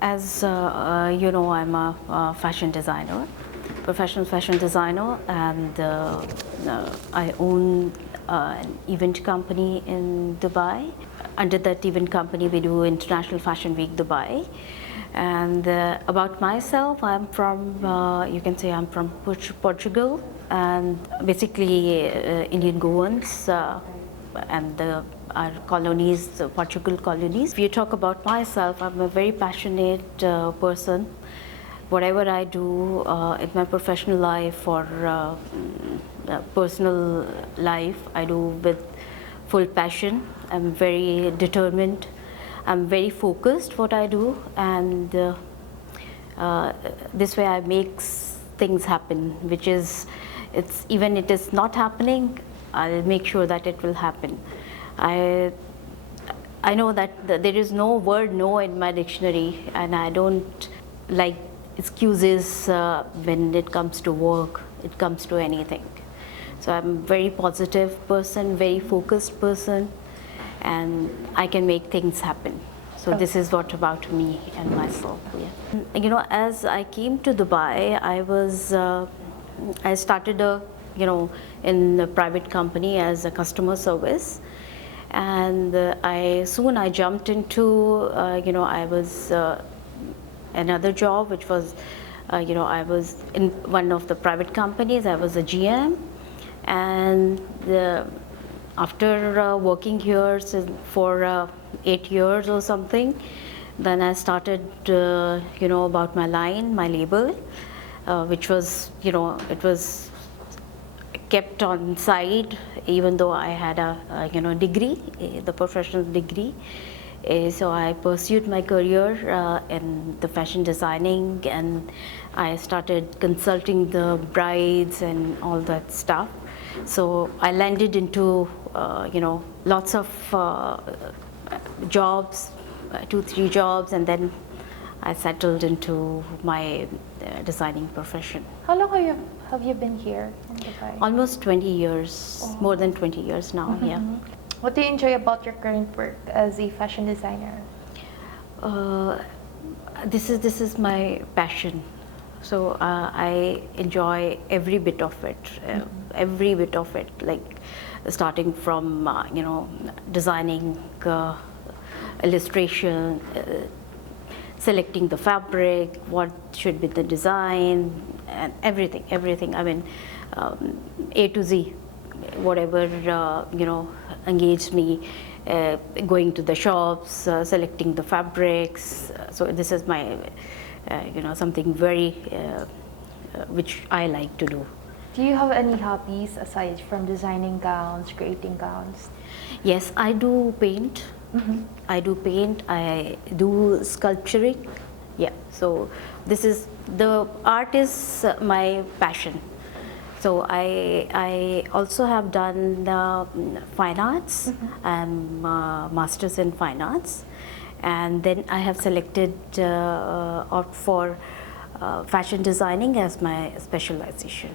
as you know, I'm a fashion designer, professional fashion designer, and I own an event company in Dubai. Under that event company, we do International Fashion Week Dubai. And about myself, I'm from, you can say I'm from Portugal, and basically Indian Goans and our colonies, Portugal colonies. If you talk about myself, I'm a very passionate person. Whatever I do in my professional life or personal life, I do with full passion. I'm very determined. I'm very focused what I do, and this way I make things happen, which is, it's even it is not happening, I'll make sure that it will happen. I know that there is no word no in my dictionary, and I don't like excuses when it comes to work, it comes to anything. So I'm a very positive person, very focused person, and I can make things happen. So this is what about me and myself. Yeah. You know, as I came to Dubai, I started in a private company as a customer service, and I jumped into I was another job, which was I was in one of the private companies. I was a GM, and after working here for 8 years or something, then I started about my line, my label, which was it was kept on side, even though I had a degree, the professional degree. So I pursued my career in the fashion designing, and I started consulting the brides and all that stuff. So I landed into lots of jobs, 2-3 jobs, and then I settled into my designing profession. How long have you been here in Dubai? Almost 20 years, more than 20 years now. Yeah. What do you enjoy about your current work as a fashion designer? This is my passion. So I enjoy every bit of it, like starting from designing, illustration, selecting the fabric, what should be the design, and everything. I mean, A to Z, whatever engaged me, going to the shops, selecting the fabrics. So this is my something very which I like to do. Do you have any hobbies aside from designing gowns, creating gowns? Yes, I do paint. I do paint. I do sculpturing. Yeah. So the art is my passion. So I also have done fine arts. I'm masters in fine arts, and then I have selected opt for fashion designing as my specialization.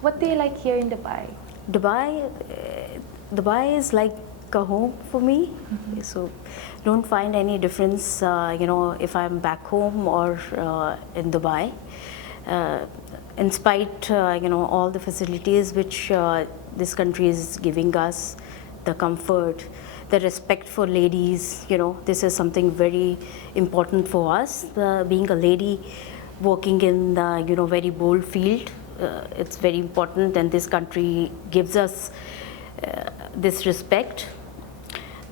What do you like here in Dubai? Dubai is like a home for me. So don't find any difference if I'm back home or in Dubai. In spite all the facilities which this country is giving us, the comfort, the respect for ladies, this is something very important for us. Being a lady working in the very bold field, it's very important, and this country gives us this respect.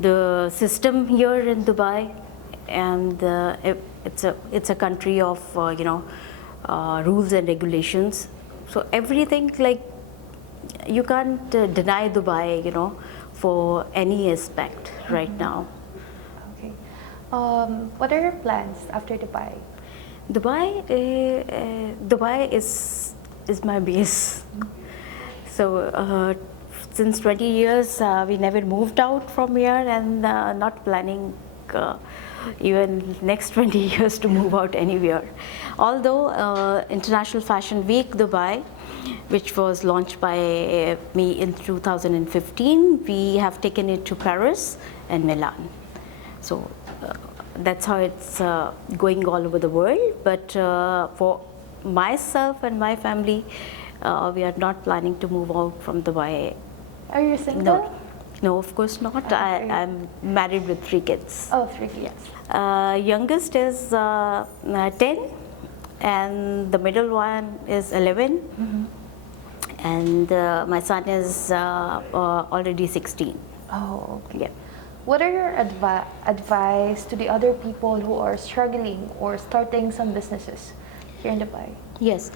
The system here in Dubai, and it's a country of rules and regulations. So everything, like, you can't deny Dubai, for any aspect right now. Okay. What are your plans after Dubai? Dubai is my base. So since 20 years, we never moved out from here, and not planning even next 20 years to move out anywhere. Although International Fashion Week Dubai, which was launched by me in 2015, we have taken it to Paris and Milan. So that's how it's going all over the world. But for myself and my family, we are not planning to move out from Dubai. Are you single? No, no, of course not. Okay. I'm married with 3 kids. Oh, 3 kids. Youngest is 10, and the middle one is 11, and my son is already 16. Oh, okay. Yeah. What are your advice to the other people who are struggling or starting some businesses here in Dubai? Yes,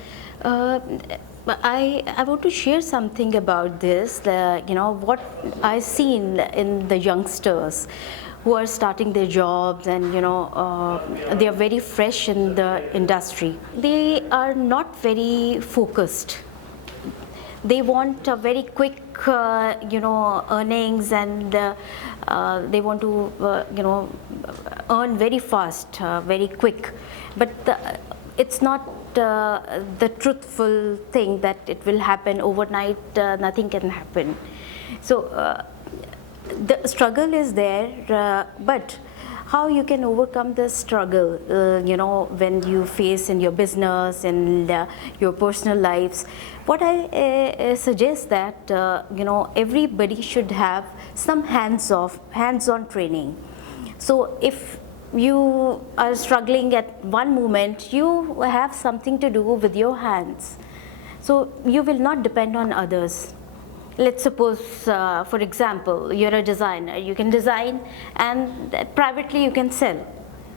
I want to share something about this. What I've seen in the youngsters who are starting their jobs, and they are very fresh in the industry. They are not very focused. They want a very quick, earnings, and they want to, earn very fast, very quick. But it's not the truthful thing that it will happen overnight. Nothing can happen. So the struggle is there, but how you can overcome the struggle, when you face in your business and your personal lives. What I suggest that, everybody should have some hands-on training. So if you are struggling at one moment, you have something to do with your hands. So you will not depend on others. Let's suppose, for example, you're a designer. You can design, and privately you can sell,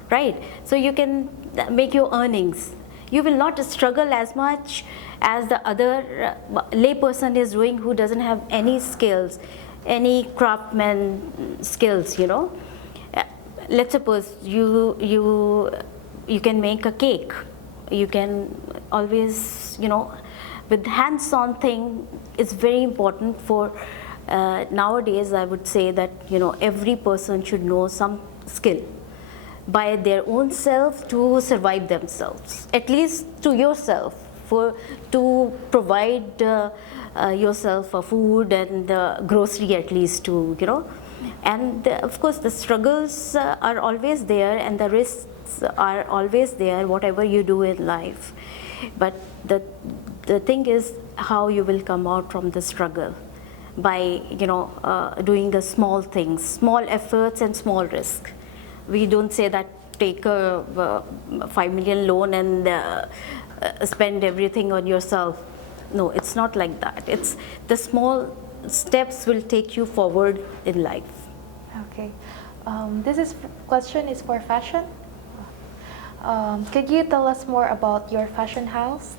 right? So you can make your earnings. You will not struggle as much as the other layperson is doing, who doesn't have any skills, any craftsman skills. Let's suppose you can make a cake. You can always, with hands-on thing is very important for nowadays. I would say that every person should know some skill by their own self to survive themselves, at least to yourself, to provide yourself a food and grocery, at least to and of course the struggles are always there, and the risks are always there, whatever you do in life. But the thing is how you will come out from the struggle, by doing the small things, small efforts and small risk. We don't say that take a 5 million loan and spend everything on yourself. No, it's not like that. It's the small steps will take you forward in life. Okay. Question is for fashion. Could you tell us more about your fashion house?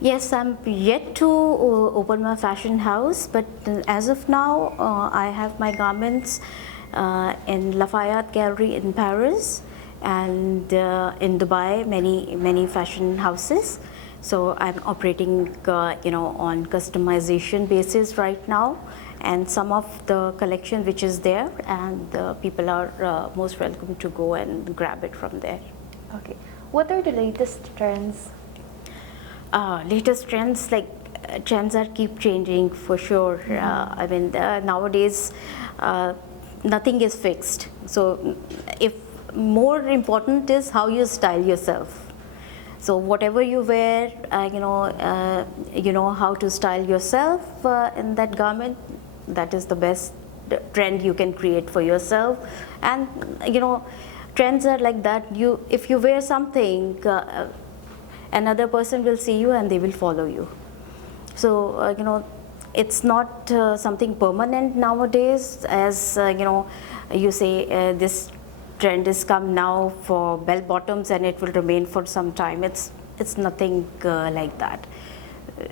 Yes, I'm yet to open my fashion house, but as of now, I have my garments in Lafayette Gallery in Paris, and in Dubai, many fashion houses. So I'm operating, on customization basis right now, and some of the collection which is there, and people are most welcome to go and grab it from there. Okay. What are the latest trends? Latest trends, trends are keep changing for sure. I mean, nowadays nothing is fixed. So if more important is how you style yourself. So whatever you wear, you know how to style yourself in that garment. That is the best trend you can create for yourself. And trends are like that. If you wear something, another person will see you and they will follow you. So it's not something permanent nowadays. As you say, this trend is come now for bell bottoms and it will remain for some time. It's nothing like that.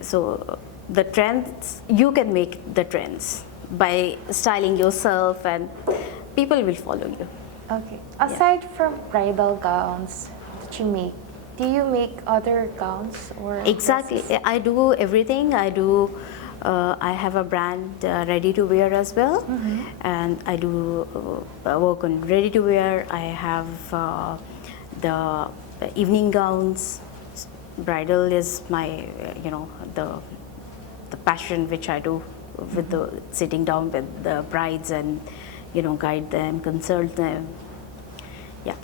So the trends, you can make the trends by styling yourself, and people will follow you. Okay. Aside from bridal gowns that you make, do you make other gowns or Exactly. dresses? I do everything. I have a brand ready to wear as well, and I do work on ready to wear. I have the evening gowns. Bridal is my the passion which I do, with the sitting down with the brides and guide them, consult them. Yeah.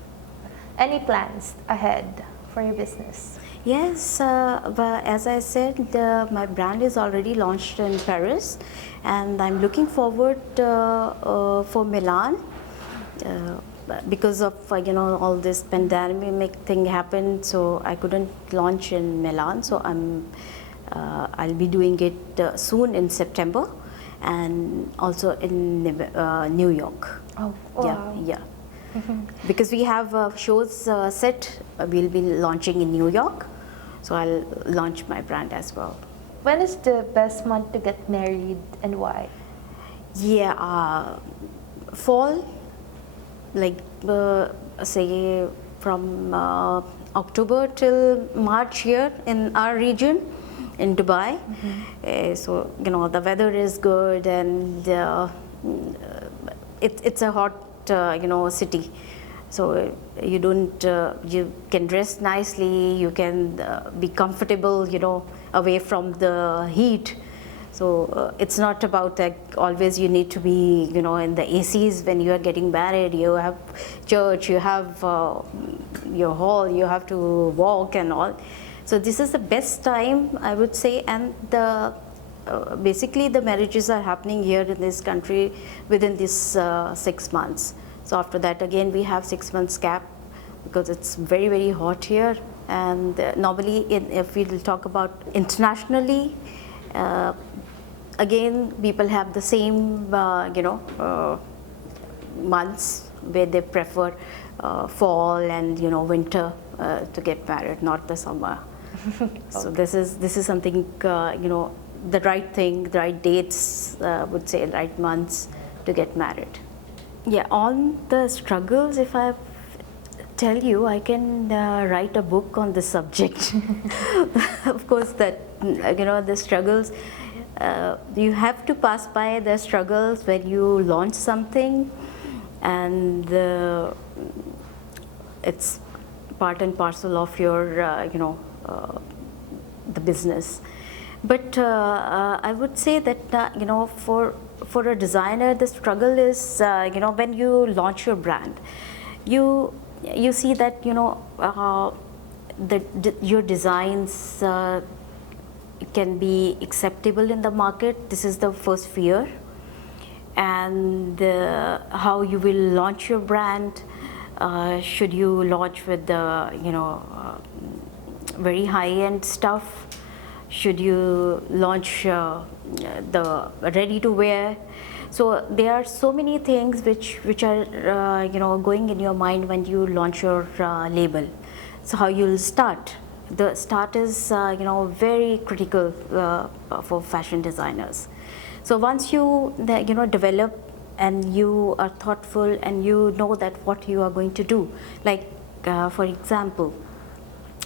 Any plans ahead for your business? Yes, but as I said, my brand is already launched in Paris, and I'm looking forward for Milan. Because of all this pandemic thing happened, so I couldn't launch in Milan. So I'll be doing it soon in September, and also in New York. Oh, wow. Yeah. Because we have shows set, we'll be launching in New York, so I'll launch my brand as well. When is the best month to get married and why? Yeah, fall, like say from October till March here in our region, in Dubai. So the weather is good, and it's a hot city. So you can dress nicely, you can be comfortable, away from the heat. So it's not about like always you need to be, in the ACs when you are getting married. You have church, you have your hall, you have to walk and all. So this is the best time, I would say, and basically the marriages are happening here in this country within this 6 months. So after that, again, we have 6 months gap because it's very, very hot here. And normally, if we talk about internationally, again, people have the same, months where they prefer fall and winter to get married, not the summer. So this is something, the right thing, the right dates, would say, right months to get married. Yeah, on the struggles, if I tell you, I can write a book on the subject. Of course, that the struggles, you have to pass by the struggles when you launch something, and it's part and parcel of your the business. But I would say that for a designer, the struggle is when you launch your brand, you see that your designs can be acceptable in the market. This is the first fear. And how you will launch your brand. Should you launch with the very high-end stuff? Should you launch the ready-to-wear? So there are so many things which are going in your mind when you launch your label. So how you'll start? The start is very critical for fashion designers. So once you develop and you are thoughtful and you know that what you are going to do, like for example,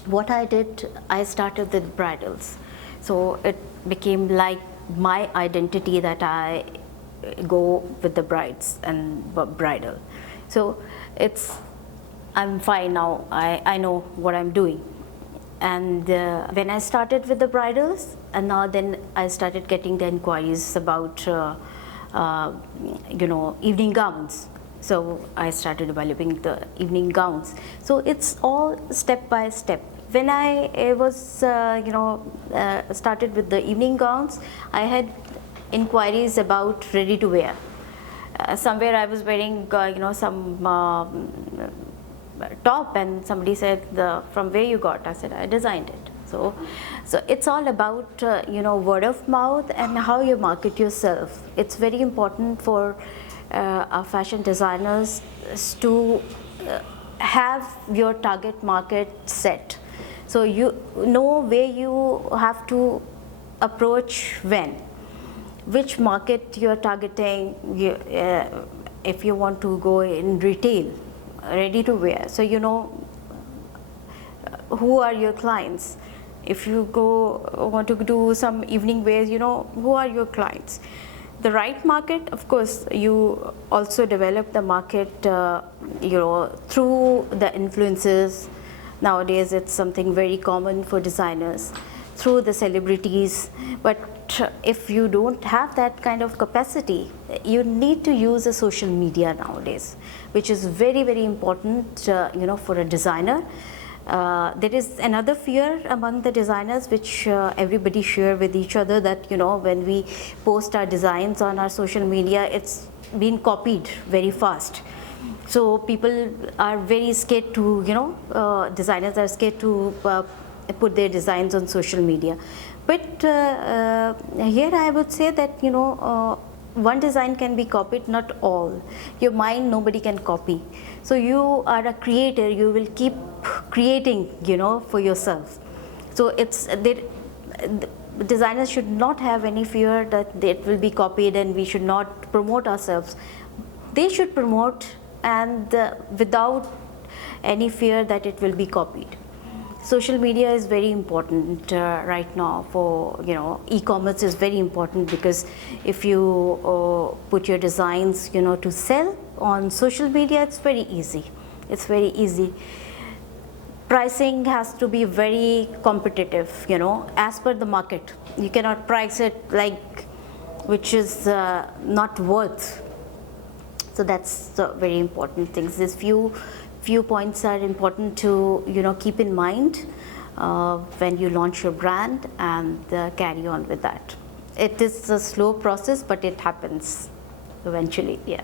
what I did, I started with bridals. So it became like my identity that I go with the brides and bridal. So I'm fine now, I know what I'm doing. And when I started with the bridals, and now then I started getting the inquiries about evening gowns. So I started developing the evening gowns. So it's all step by step. When I was started with the evening gowns, I had inquiries about ready to wear. Somewhere I was wearing some top, and somebody said, from where you got? I said, I designed it. So it's all about word of mouth and how you market yourself. It's very important for our fashion designers to have your target market set. So you know where you have to approach when, which market you're targeting, if you want to go in retail, ready to wear. So who are your clients. If you want to do some evening wears, who are your clients. The right market, of course, you also develop the market through the influencers. Nowadays it's something very common for designers. through the celebrities. But if you don't have that kind of capacity, you need to use the social media nowadays, which is very, very important, for a designer. There is another fear among the designers which everybody share with each other, that when we post our designs on our social media, it's been copied very fast. So people are very scared to, designers are scared to put their designs on social media. But here I would say that one design can be copied, not all. Your mind nobody can copy. So you are a creator, you will keep creating, for yourself. So designers should not have any fear that it will be copied and we should not promote ourselves. They should promote, and without any fear that it will be copied. Social media is very important right now for, e-commerce is very important, because if you put your designs, to sell on social media, it's very easy. It's very easy. Pricing has to be very competitive, as per the market. You cannot price it which is not worth. So that's the very important things. These few points are important to keep in mind when you launch your brand, and carry on with that. It is a slow process, but it happens eventually. Yeah.